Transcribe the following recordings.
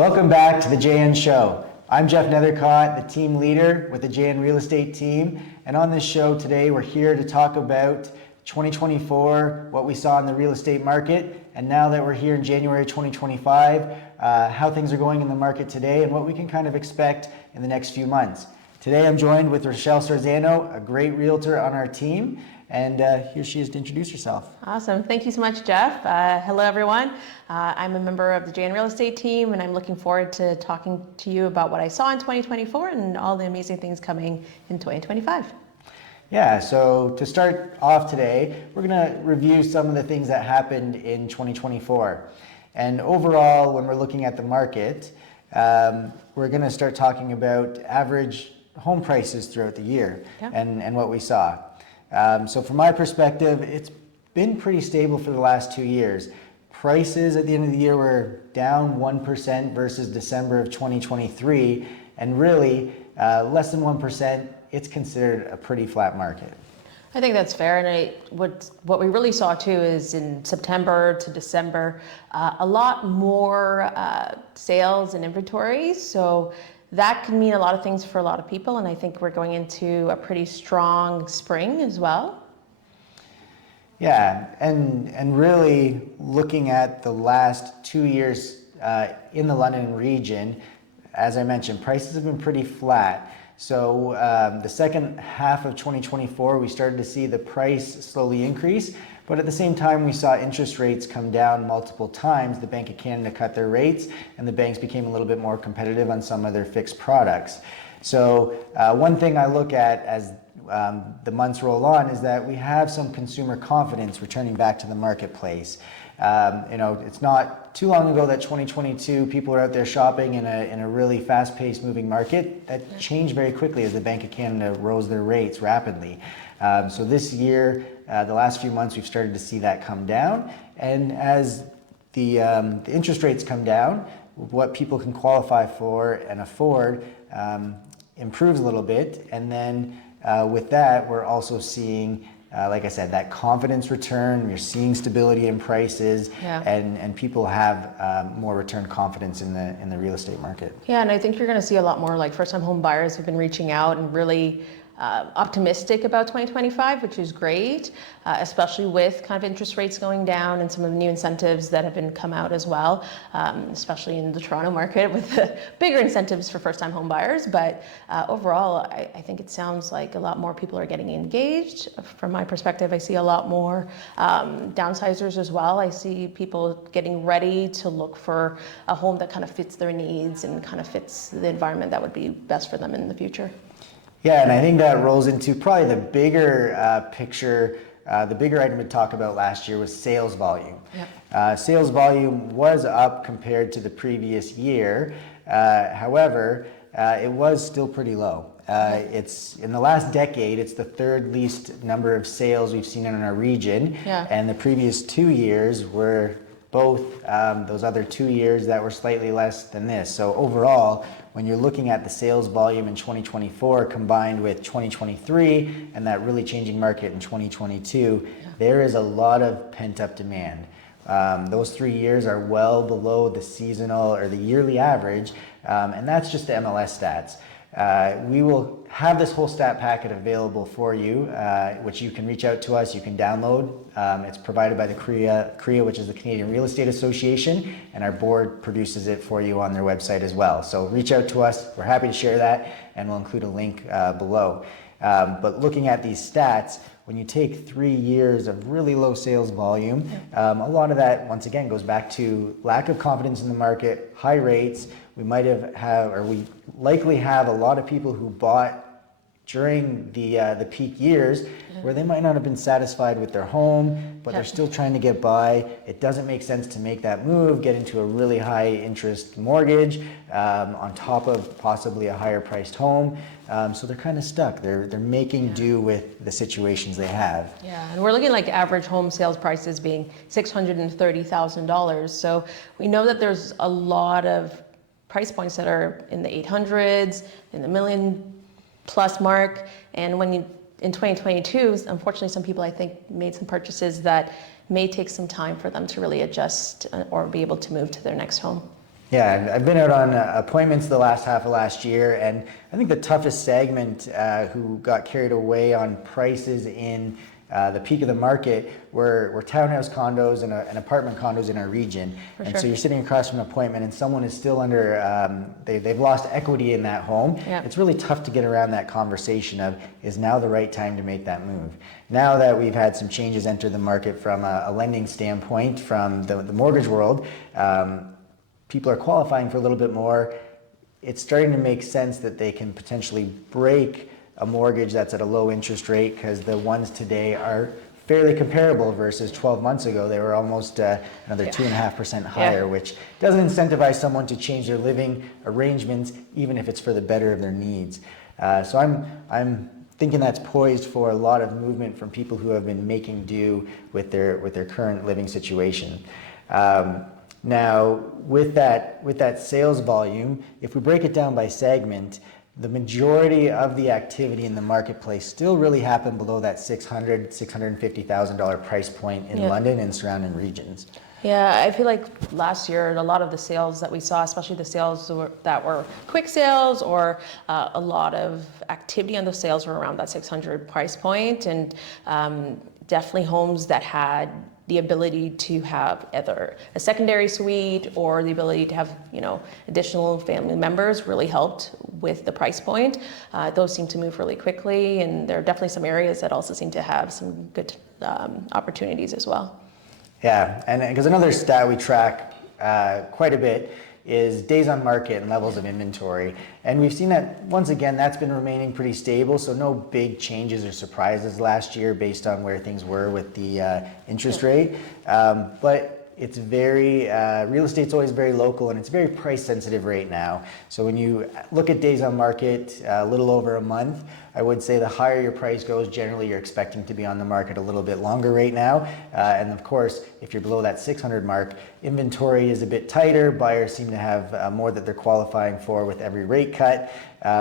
Welcome back to the JN Show. I'm Jeff Nethercott, the team leader with the JN Real Estate team. And on this show today, we're here to talk about 2024, what we saw in the real estate market. And now that we're here in January 2025, how things are going in the market today and what we can kind of expect in the next few months. Today, I'm joined with Rochelle Sorzano, a great realtor on our team. And here she is to introduce herself. Awesome. Thank you so much, Jeff. Hello, everyone. I'm a member of the JN Real Estate team, and I'm looking forward to talking to you about what I saw in 2024 and all the amazing things coming in 2025. Yeah, so to start off today, we're going to review some of the things that happened in 2024. And overall, when we're looking at the market, we're going to start talking about average home prices throughout the year and what we saw. So from my perspective, it's been pretty stable for the last 2 years. Prices at the end of the year were down 1% versus December of 2023, and really less than 1%, it's considered a pretty flat market. I think that's fair, and what we really saw too is in September to December, a lot more sales and inventory. So that can mean a lot of things for a lot of people, and I think we're going into a pretty strong spring as well. Yeah, and really looking at the last 2 years in the London region, as I mentioned, prices have been pretty flat. So the second half of 2024, we started to see the price slowly increase, but at the same time, we saw interest rates come down multiple times. The Bank of Canada cut their rates, and the banks became a little bit more competitive on some of their fixed products. So one thing I look at as the months roll on is that we have some consumer confidence returning back to the marketplace. It's not too long ago that 2022 people are out there shopping in a really fast-paced moving market. That changed very quickly as the Bank of Canada rose their rates rapidly. So this year, the last few months, we've started to see that come down. And as the interest rates come down, what people can qualify for and afford improves a little bit. And then with that, we're also seeing like I said, that confidence return. You're seeing stability in prices, and people have more return confidence in the real estate market. Yeah, and I think you're going to see a lot more like first-time home buyers have been reaching out and really optimistic about 2025, which is great, especially with kind of interest rates going down and some of the new incentives that have been come out as well, especially in the Toronto market with the bigger incentives for first-time home buyers. But overall, I think it sounds like a lot more people are getting engaged. From my perspective, I see a lot more downsizers as well. I see people getting ready to look for a home that kind of fits their needs and kind of fits the environment that would be best for them in the future. Yeah, and I think that rolls into probably the bigger picture. The bigger item to talk about last year was sales volume. Sales volume was up compared to the previous year. However, it was still pretty low. It's in the last decade, it's the third least number of sales we've seen in our region. And the previous 2 years were both those other 2 years that were slightly less than this. So overall, when you're looking at the sales volume in 2024 combined with 2023 and that really changing market in 2022, there is a lot of pent-up demand. Those 3 years are well below the seasonal or the yearly average, and that's just the MLS stats. We will have this whole stat packet available for you, which you can reach out to us, you can download. It's provided by the CREA, which is the Canadian Real Estate Association, and our board produces it for you on their website as well. So reach out to us, we're happy to share that, and we'll include a link below. But looking at these stats, when you take 3 years of really low sales volume, a lot of that, once again, goes back to lack of confidence in the market, high rates. We we likely have a lot of people who bought during the peak years where they might not have been satisfied with their home, but they're still trying to get by. It doesn't make sense to make that move, get into a really high interest mortgage on top of possibly a higher priced home. So they're kind of stuck. They're making do with the situations they have. Yeah, and we're looking like average home sales prices being $630,000. So we know that there's a lot of price points that are in the 800s, in the million plus mark. And when you, in 2022, unfortunately, some people I think made some purchases that may take some time for them to really adjust or be able to move to their next home. Yeah, I've been out on appointments the last half of last year, and I think the toughest segment who got carried away on prices in the peak of the market were townhouse condos and apartment condos in our region. And so you're sitting across from an appointment and someone is still under, they've lost equity in that home. Yeah. It's really tough to get around that conversation of, is now the right time to make that move? Now that we've had some changes enter the market from a lending standpoint from the mortgage world, people are qualifying for a little bit more. It's starting to make sense that they can potentially break a mortgage that's at a low interest rate, because the ones today are fairly comparable versus 12 months ago. They were almost another 2.5% higher, which doesn't incentivize someone to change their living arrangements, even if it's for the better of their needs. So I'm thinking that's poised for a lot of movement from people who have been making do with their current living situation. Now, with that sales volume, if we break it down by segment, the majority of the activity in the marketplace still really happened below that $650,000 price point in London and surrounding regions. Yeah, I feel like last year, a lot of the sales that we saw, especially the sales that were quick sales, or a lot of activity on the sales were around that 600 price point, and definitely homes that had the ability to have either a secondary suite or the ability to have, additional family members really helped with the price point. Those seem to move really quickly, and there are definitely some areas that also seem to have some good opportunities as well. Yeah, and because another stat we track quite a bit is days on market and levels of inventory. And we've seen that, once again, that's been remaining pretty stable, so no big changes or surprises last year based on where things were with the interest rate. But it's very, real estate's always very local, and it's very price sensitive right now. So when you look at days on market, a little over a month, I would say the higher your price goes, generally you're expecting to be on the market a little bit longer right now. And of course, if you're below that 600 mark, inventory is a bit tighter. Buyers seem to have more that they're qualifying for with every rate cut.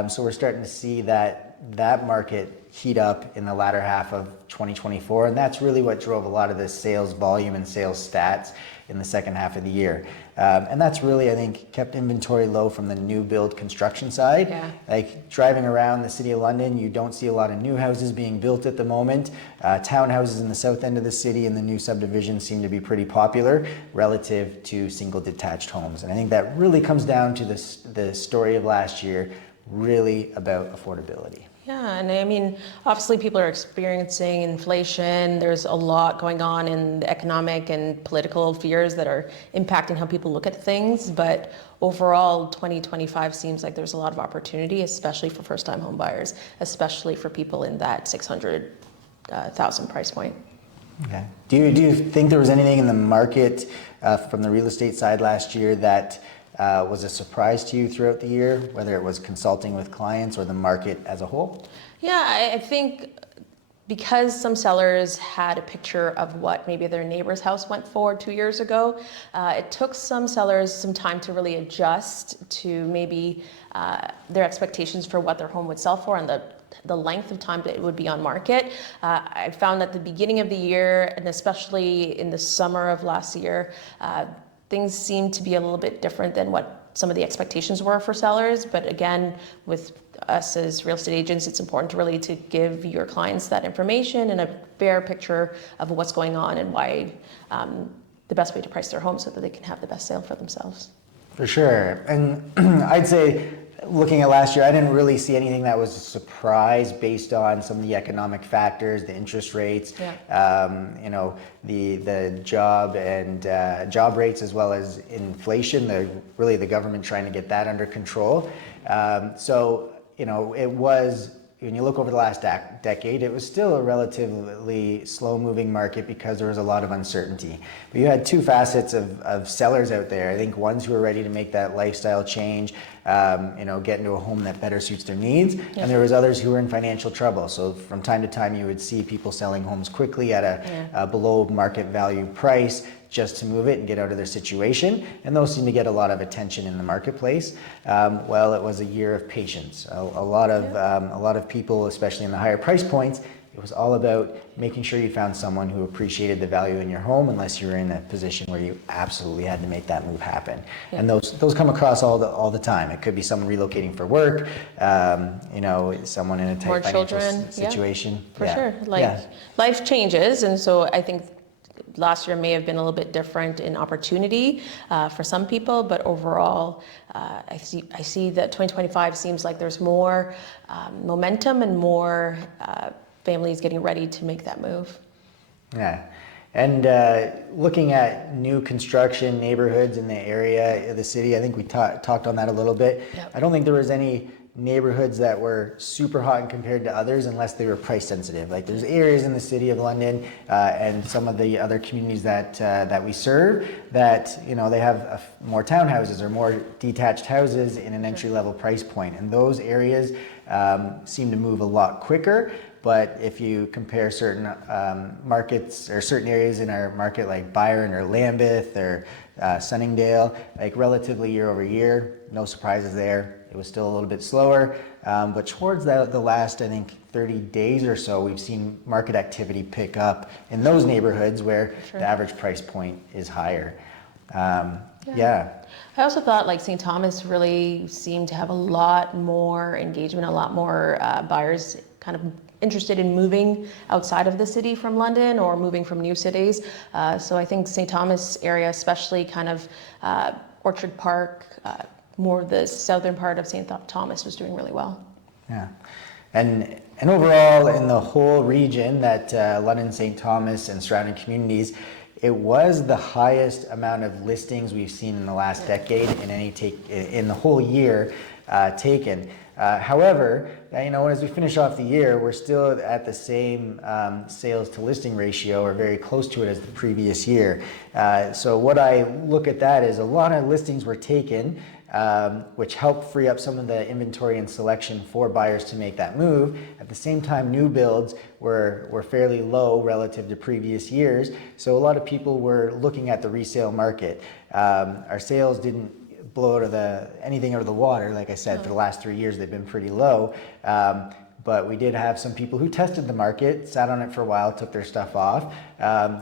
So we're starting to see that market heat up in the latter half of 2024, and that's really what drove a lot of the sales volume and sales stats in the second half of the year. And that's really, I think, kept inventory low from the new build construction side. Yeah. Like driving around the city of London, you don't see a lot of new houses being built at the moment. Townhouses in the south end of the city and the new subdivisions seem to be pretty popular relative to single detached homes. And I think that really comes down to the story of last year, really about affordability. Yeah, and I mean, obviously people are experiencing inflation. There's a lot going on in the economic and political fears that are impacting how people look at things. But overall, 2025 seems like there's a lot of opportunity, especially for first-time home buyers, especially for people in that 600,000 price point. Okay. Do you think there was anything in the market from the real estate side last year that was a surprise to you throughout the year, whether it was consulting with clients or the market as a whole? Yeah, I think because some sellers had a picture of what maybe their neighbor's house went for 2 years ago, it took some sellers some time to really adjust to maybe their expectations for what their home would sell for and the length of time that it would be on market. I found at the beginning of the year, and especially in the summer of last year, things seem to be a little bit different than what some of the expectations were for sellers. But again, with us as real estate agents, it's important to give your clients that information and a fair picture of what's going on and why the best way to price their home so that they can have the best sale for themselves. For sure. And I'd say, looking at last year, I didn't really see anything that was a surprise based on some of the economic factors, the interest rates, the job and job rates, as well as inflation, the government trying to get that under control. It was, when you look over the last decade, it was still a relatively slow-moving market because there was a lot of uncertainty. But you had two facets of sellers out there. I think ones who were ready to make that lifestyle change, get into a home that better suits their needs, and there was others who were in financial trouble. So from time to time, you would see people selling homes quickly at a below market value price just to move it and get out of their situation, and those seem to get a lot of attention in the marketplace. It was a year of patience. A lot of people, especially in the higher price points, it It was all about making sure you found someone who appreciated the value in your home, unless you were in a position where you absolutely had to make that move happen. Yeah. And those come across all the time. It could be someone relocating for work, someone in a More tight financial children, situation. For sure. Life changes, and so I think last year may have been a little bit different in opportunity for some people, but overall, I see that 2025 seems like there's more momentum and more families getting ready to make that move. Yeah. And looking at new construction neighborhoods in the area of the city, I think we talked on that a little bit. Yep. I don't think there was any neighborhoods that were super hot and compared to others unless they were price sensitive. Like there's areas in the city of London and some of the other communities that we serve that they have more townhouses or more detached houses in an entry level price point, and those areas seem to move a lot quicker. But if you compare certain markets or certain areas in our market like Byron or Lambeth or Sunningdale, like relatively year over year, no surprises there. It was still a little bit slower, but towards the last, I think, 30 days or so, we've seen market activity pick up in those neighborhoods where the average price point is higher. Yeah. I also thought like St. Thomas really seemed to have a lot more engagement, a lot more buyers kind of interested in moving outside of the city from London or moving from new cities. So I think St. Thomas area, especially kind of Orchard Park, more the southern part of St. Thomas was doing really well. Yeah. And overall in the whole region, that London, St. Thomas and surrounding communities, it was the highest amount of listings we've seen in the last decade in the whole year taken. However, as we finish off the year, we're still at the same sales to listing ratio or very close to it as the previous year. So what I look at that is a lot of listings were taken, which helped free up some of the inventory and selection for buyers to make that move. At the same time, new builds were fairly low relative to previous years. So a lot of people were looking at the resale market. Our sales didn't blow anything out of the water. Like I said, for the last 3 years, they've been pretty low. But we did have some people who tested the market, sat on it for a while, took their stuff off.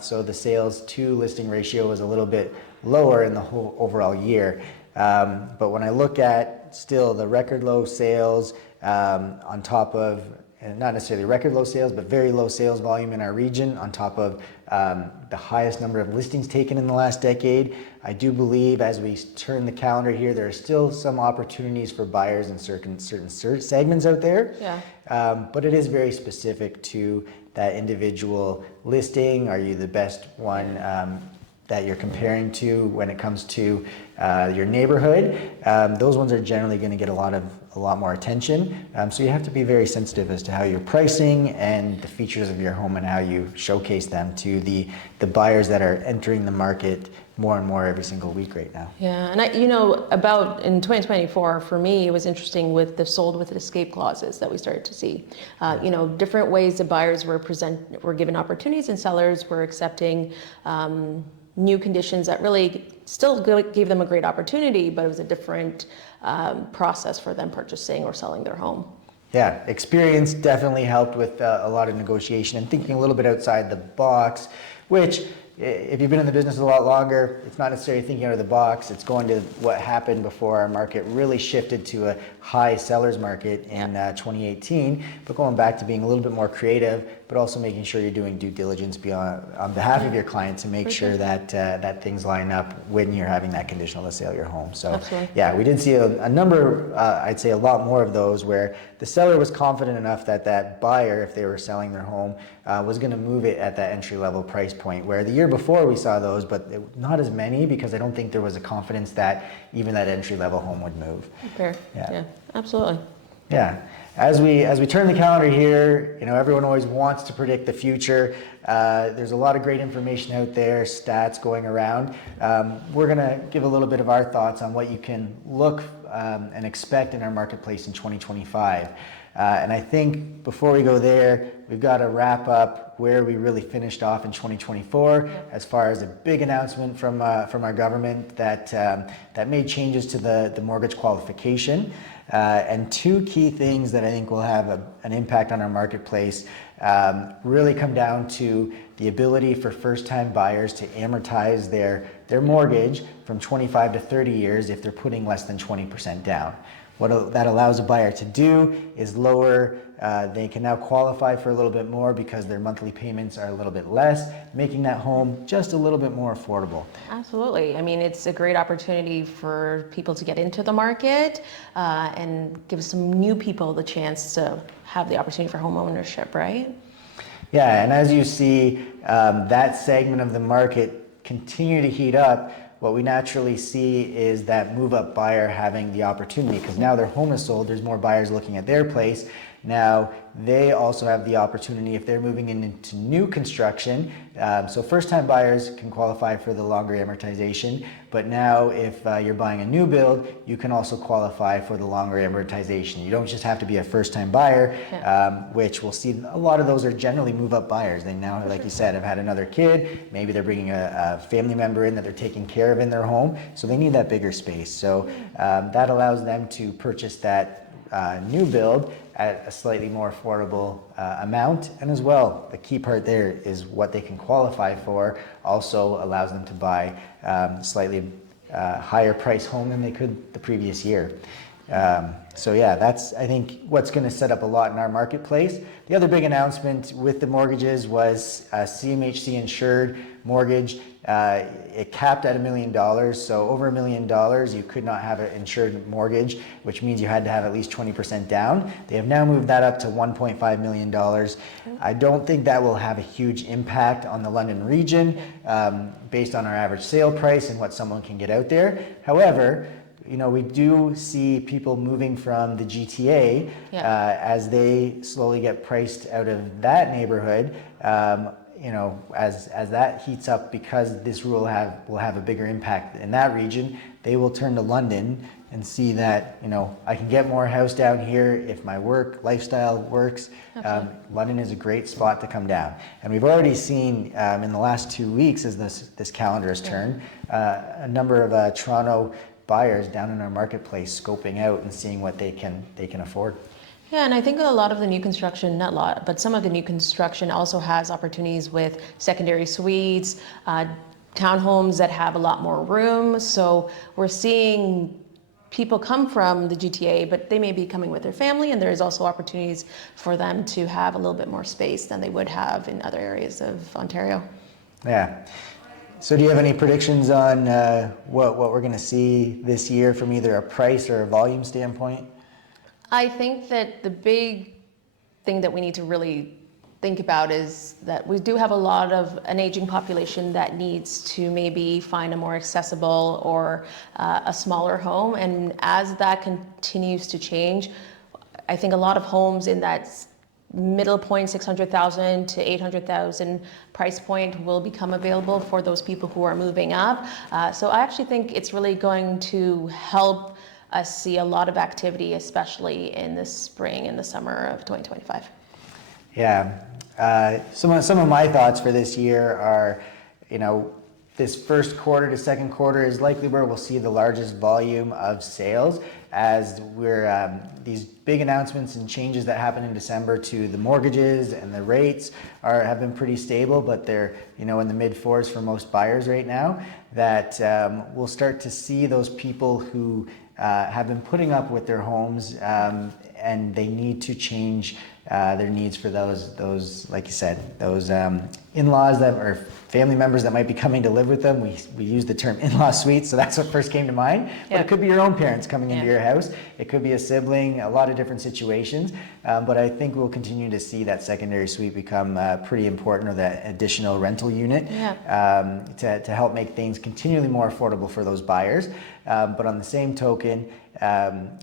So the sales to listing ratio was a little bit lower in the whole overall year. But when I look at still the record low sales on top of, and not necessarily record low sales, but very low sales volume in our region on top of the highest number of listings taken in the last decade, I do believe as we turn the calendar here, there are still some opportunities for buyers in certain segments out there. Yeah. But it is very specific to that individual listing. Are you the best one that you're comparing to when it comes to your neighborhood? Those ones are generally going to get a lot more attention. So you have to be very sensitive as to how you're pricing and the features of your home and how you showcase them to the buyers that are entering the market more and more every single week right now. Yeah, and about in 2024, for me, it was interesting with the sold with escape clauses that we started to see. Different ways that buyers were given opportunities and sellers were accepting new conditions that really still gave them a great opportunity, but it was a different process for them purchasing or selling their home. Yeah, experience definitely helped with a lot of negotiation and thinking a little bit outside the box, which if you've been in the business a lot longer, it's not necessarily thinking out of the box. It's going to what happened before our market really shifted to a high seller's market in 2018, but going back to being a little bit more creative, but also making sure you're doing due diligence on behalf of your client to make sure that things line up when you're having that conditional to sell your home. So Absolutely. yeah, we did see a number, I'd say a lot more of those where the seller was confident enough that buyer, if they were selling their home, was going to move it at that entry level price point, where the year before we saw those, but not as many, because I don't think there was a confidence that even that entry level home would move. Fair. Yeah, absolutely. Yeah. As we turn the calendar here, everyone always wants to predict the future. There's a lot of great information out there, stats going around. We're going to give a little bit of our thoughts on what you can look and expect in our marketplace in 2025. And I think before we go there, we've got to wrap up where we really finished off in 2024 as far as a big announcement from our government that made changes to the mortgage qualification. And two key things that I think will have an impact on our marketplace really come down to the ability for first-time buyers to amortize their mortgage from 25 to 30 years if they're putting less than 20% down. What that allows a buyer to do is lower, they can now qualify for a little bit more because their monthly payments are a little bit less, making that home just a little bit more affordable. Absolutely. I mean, it's a great opportunity for people to get into the market and give some new people the chance to have the opportunity for home ownership, right? Yeah, and as you see that segment of the market continue to heat up, what we naturally see is that move-up buyer having the opportunity, because now their home is sold, there's more buyers looking at their place. Now they also have the opportunity if they're moving into new construction. So first-time buyers can qualify for the longer amortization, but now if you're buying a new build, you can also qualify for the longer amortization. You don't just have to be a first-time buyer, which we'll see a lot of those are generally move-up buyers. They now, like you said, have had another kid. Maybe they're bringing a family member in that they're taking care of in their home, so they need that bigger space. So that allows them to purchase that new build at a slightly more affordable amount. And as well, the key part there is what they can qualify for also allows them to buy slightly higher price home than they could the previous year. So yeah, that's, I think, what's going to set up a lot in our marketplace. The other big announcement with the mortgages was CMHC insured mortgage. It capped at $1 million, so over $1 million you could not have an insured mortgage, which means you had to have at least 20% down. They have now moved that up to $1.5 million. I don't think that will have a huge impact on the London region based on our average sale price and what someone can get out there. However, we do see people moving from the GTA as they slowly get priced out of that neighborhood. As that heats up, because this rule will have a bigger impact in that region, they will turn to London and see that, I can get more house down here if my work lifestyle works. London is a great spot to come down. And we've already seen in the last 2 weeks, as this calendar has turned, a number of Toronto buyers down in our marketplace scoping out and seeing what they can afford. Yeah, and I think a lot of the new construction, not a lot, but some of the new construction also has opportunities with secondary suites, townhomes that have a lot more room. So we're seeing people come from the GTA, but they may be coming with their family, and there's also opportunities for them to have a little bit more space than they would have in other areas of Ontario. Yeah. So do you have any predictions on what we're going to see this year from either a price or a volume standpoint? I think that the big thing that we need to really think about is that we do have a lot of an aging population that needs to maybe find a more accessible or a smaller home. And as that continues to change, I think a lot of homes in that middle point, 600,000 to 800,000 price point will become available for those people who are moving up. So I actually think it's really going to help us see a lot of activity, especially in the spring and the summer of 2025. Yeah, some of my thoughts for this year are, this first quarter to second quarter is likely where we'll see the largest volume of sales, as we're these big announcements and changes that happen in December to the mortgages and the rates have been pretty stable, but they're in the mid fours for most buyers right now. That we'll start to see those people who have been putting up with their homes and they need to change their needs for those, like you said, those in-laws that or family members that might be coming to live with them. We use the term in-law suite, so that's what first came to mind. But it could be your own parents coming into your house. It could be a sibling, a lot of different situations. But I think we'll continue to see that secondary suite become pretty important, or that additional rental unit to help make things continually more affordable for those buyers. But on the same token,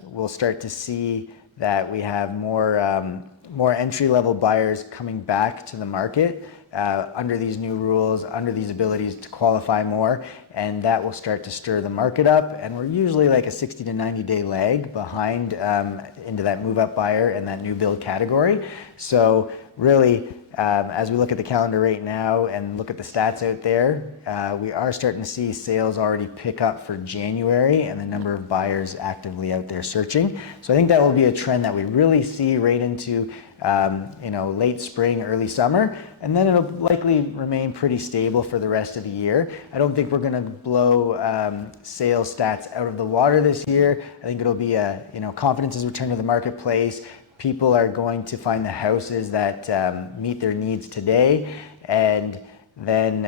we'll start to see that we have more entry-level buyers coming back to the market under these new rules, under these abilities to qualify more, and that will start to stir the market up. And we're usually like a 60 to 90-day lag behind into that move-up buyer and that new build category. So really, as we look at the calendar right now and look at the stats out there, we are starting to see sales already pick up for January and the number of buyers actively out there searching. So I think that will be a trend that we really see right into late spring, early summer, and then it'll likely remain pretty stable for the rest of the year. I don't think we're going to blow sales stats out of the water this year. I think it'll be confidence has returned to the marketplace. People are going to find the houses that meet their needs today, and then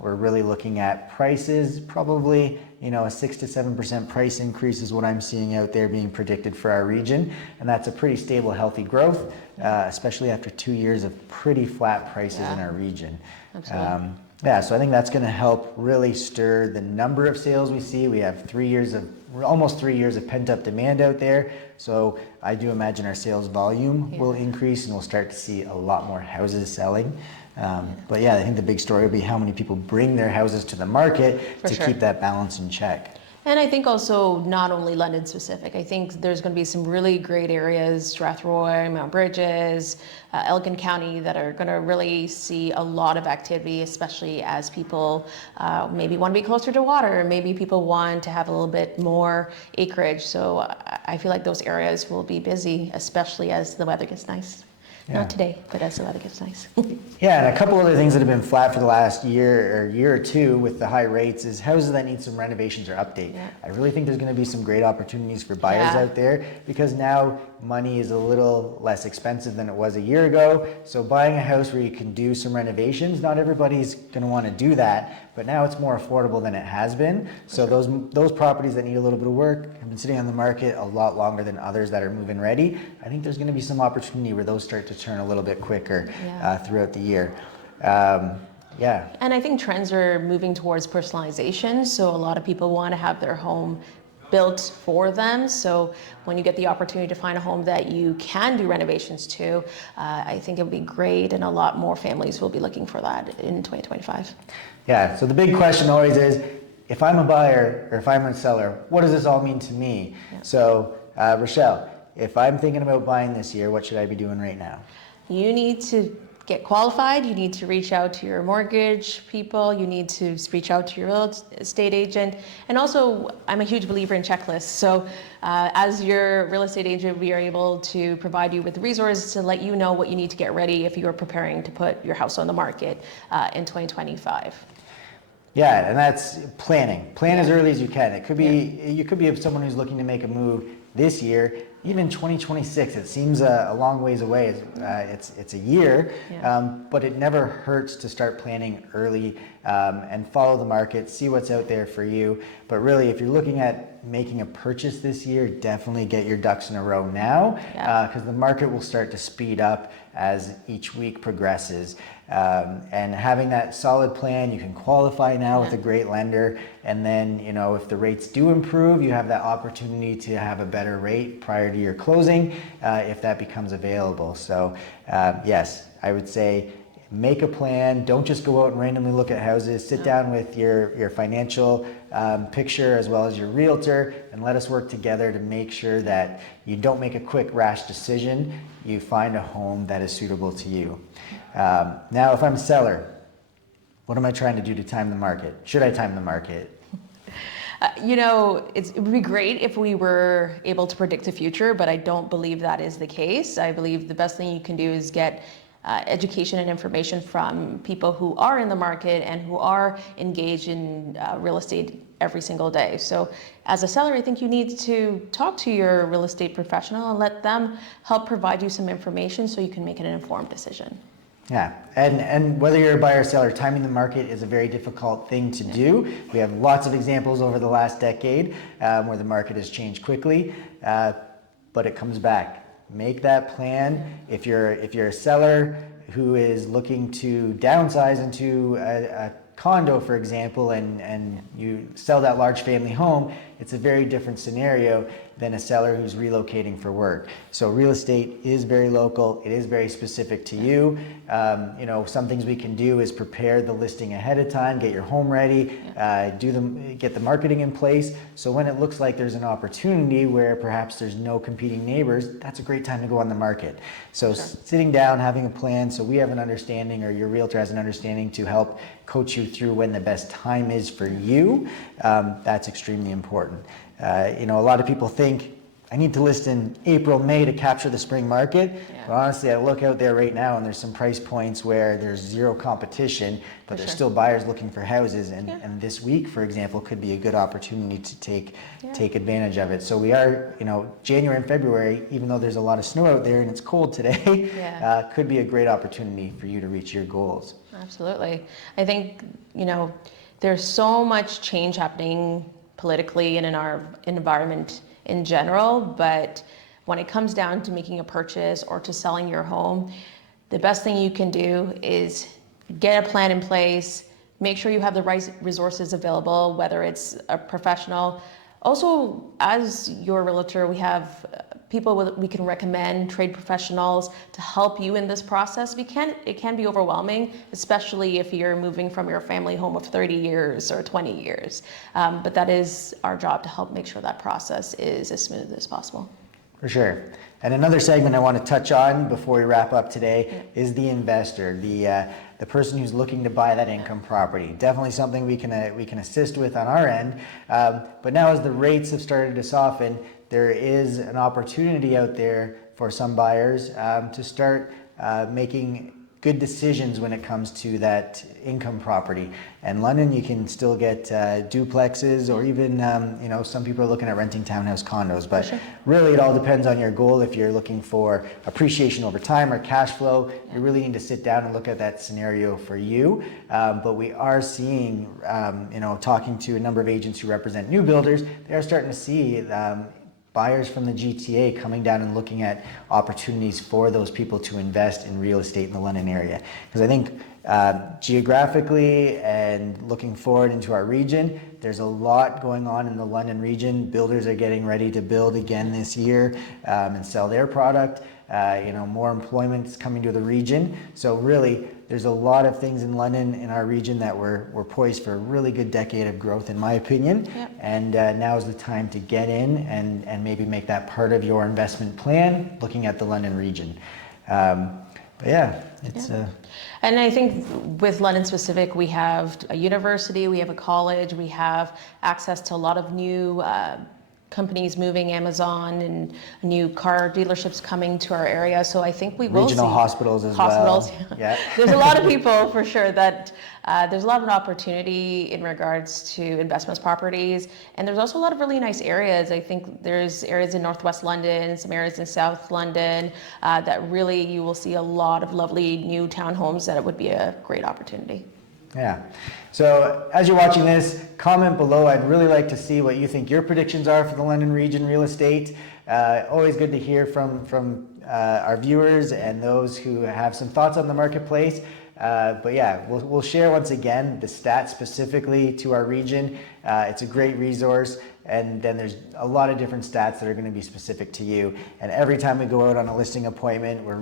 we're really looking at prices. Probably a 6 to 7% price increase is what I'm seeing out there being predicted for our region, and that's a pretty stable, healthy growth, especially after 2 years of pretty flat prices in our region. Absolutely. So I think that's going to help really stir the number of sales we see. We have almost 3 years of pent-up demand out there. So I do imagine our sales volume will increase and we'll start to see a lot more houses selling. But I think the big story will be how many people bring their houses to the market keep that balance in check. And I think also not only London specific, I think there's going to be some really great areas, Strathroy, Mount Bridges, Elgin County, that are going to really see a lot of activity, especially as people maybe want to be closer to water, maybe people want to have a little bit more acreage. So I feel like those areas will be busy, especially as the weather gets nice. Not today, but as the weather gets nice. And a couple other things that have been flat for the last year or two with the high rates is houses that need some renovations or update. I really think there's going to be some great opportunities for buyers out there, because now money is a little less expensive than it was a year ago. So buying a house where you can do some renovations, not everybody's going to want to do that, but now it's more affordable than it has been. So those properties that need a little bit of work have been sitting on the market a lot longer than others that are move-in ready. I think there's going to be some opportunity where those start to turn a little bit quicker throughout the year. And I think trends are moving towards personalization. So a lot of people want to have their home built for them. So when you get the opportunity to find a home that you can do renovations to, I think it would be great, and a lot more families will be looking for that in 2025. So the big question always is, if I'm a buyer or if I'm a seller, what does this all mean to me? So Rochelle, if I'm thinking about buying this year, what should I be doing right now? You need to get qualified. You need to reach out to your mortgage people. You need to reach out to your real estate agent. And also, I'm a huge believer in checklists. So as your real estate agent, we are able to provide you with resources to let you know what you need to get ready if you are preparing to put your house on the market in 2025. And that's planning. Plan as early as you can. It could be you could be someone who's looking to make a move this year, even 2026. It seems a long ways away. It's a year, but it never hurts to start planning early and follow the market, see what's out there for you. But really, if you're looking at making a purchase this year, definitely get your ducks in a row now, because the market will start to speed up as each week progresses. And having that solid plan, you can qualify now with a great lender, and then if the rates do improve, you have that opportunity to have a better rate prior to your closing if that becomes available. So yes, I would say make a plan. Don't just go out and randomly look at houses. Sit down with your financial picture as well as your realtor, and let us work together to make sure that you don't make a quick rash decision. You find a home that is suitable to you. Now, if I'm a seller, what am I trying to do to time the market? Should I time the market? It would be great if we were able to predict the future, but I don't believe that is the case. I believe the best thing you can do is get education and information from people who are in the market and who are engaged in real estate every single day. So as a seller, I think you need to talk to your real estate professional and let them help provide you some information so you can make an informed decision. And whether you're a buyer or seller, timing the market is a very difficult thing to do. We have lots of examples over the last decade where the market has changed quickly, but it comes back. Make that plan. If you're a seller who is looking to downsize into a condo, for example, and you sell that large family home, it's a very different scenario than a seller who's relocating for work. So real estate is very local. It is very specific to you. Some things we can do is prepare the listing ahead of time, get your home ready, get the marketing in place. So when it looks like there's an opportunity where perhaps there's no competing neighbors, that's a great time to go on the market. So sitting down, having a plan, so we have an understanding, or your realtor has an understanding to help coach you through when the best time is for you, that's extremely important. A lot of people think, I need to list in April, May to capture the spring market. But honestly, I look out there right now and there's some price points where there's zero competition, but there's still buyers looking for houses. And this week, for example, could be a good opportunity to take advantage of it. So we are, January and February, even though there's a lot of snow out there and it's cold today, could be a great opportunity for you to reach your goals. Absolutely. I think, there's so much change happening politically and in our environment in general, but when it comes down to making a purchase or to selling your home, the best thing you can do is get a plan in place, make sure you have the right resources available, whether it's a professional. Also, as your realtor, we have people we can recommend, trade professionals, to help you in this process. It can be overwhelming, especially if you're moving from your family home of 30 years or 20 years. But that is our job, to help make sure that process is as smooth as possible. For sure. And another segment I want to touch on before we wrap up today is the investor, the person who's looking to buy that income property. Definitely something we can assist with on our end. But now, as the rates have started to soften, there is an opportunity out there for some buyers to start making good decisions when it comes to that income property. And London, you can still get duplexes, or even some people are looking at renting townhouse condos. But really, it all depends on your goal. If you're looking for appreciation over time or cash flow, you really need to sit down and look at that scenario for you. But we are seeing, talking to a number of agents who represent new builders, they are starting to see buyers from the GTA coming down and looking at opportunities for those people to invest in real estate in the London area. Because I think geographically and looking forward into our region, there's a lot going on in the London region. Builders are getting ready to build again this year and sell their product. More employment is coming to the region. So really, there's a lot of things in London, in our region, that we're poised for a really good decade of growth, in my opinion. And now is the time to get in and maybe make that part of your investment plan, looking at the London region. And I think with London specific, we have a university, we have a college, we have access to a lot of new companies moving, Amazon, and new car dealerships coming to our area. So I think we will see regional hospitals as well. Yeah. There's a lot of people, for sure, that there's a lot of opportunity in regards to investments properties. And there's also a lot of really nice areas. I think there's areas in Northwest London, some areas in South London, that really you will see a lot of lovely new townhomes that it would be a great opportunity. Yeah. So as you're watching this, comment below. I'd really like to see what you think your predictions are for the London region real estate. Always good to hear from our viewers and those who have some thoughts on the marketplace. But yeah, we'll share once again the stats specifically to our region. It's a great resource. And then there's a lot of different stats that are going to be specific to you. And every time we go out on a listing appointment, we're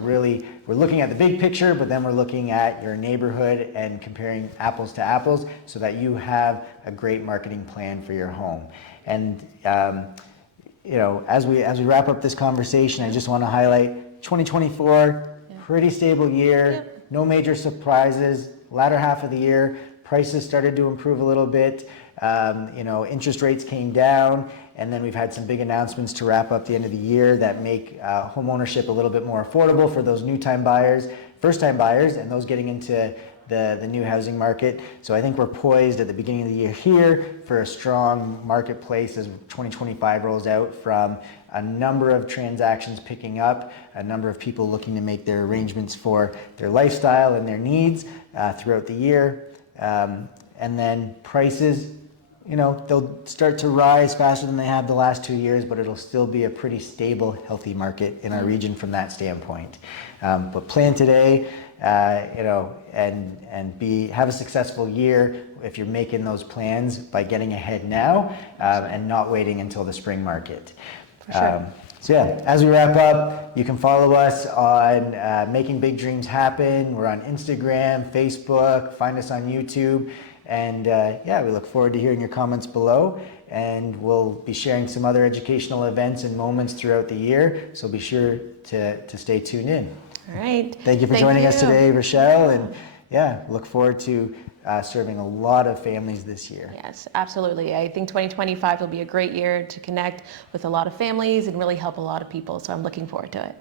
looking at the big picture, but then we're looking at your neighborhood and comparing apples to apples so that you have a great marketing plan for your home. And as we wrap up this conversation, I just want to highlight 2024, pretty stable year, no major surprises. Latter half of the year, prices started to improve a little bit. Interest rates came down, and then we've had some big announcements to wrap up the end of the year that make home ownership a little bit more affordable for those new-time buyers, first-time buyers, and those getting into the new housing market. So I think we're poised at the beginning of the year here for a strong marketplace as 2025 rolls out, from a number of transactions picking up, a number of people looking to make their arrangements for their lifestyle and their needs throughout the year. And then prices they'll start to rise faster than they have the last 2 years, but it'll still be a pretty stable, healthy market in our region from that standpoint. But plan today, and have a successful year if you're making those plans by getting ahead now and not waiting until the spring market. Sure. So yeah, as we wrap up, you can follow us on Making Big Dreams Happen. We're on Instagram, Facebook, find us on YouTube. And we look forward to hearing your comments below. And we'll be sharing some other educational events and moments throughout the year. So be sure to stay tuned in. All right. Thank you for joining us today, Rochelle. And look forward to serving a lot of families this year. Yes, absolutely. I think 2025 will be a great year to connect with a lot of families and really help a lot of people. So I'm looking forward to it.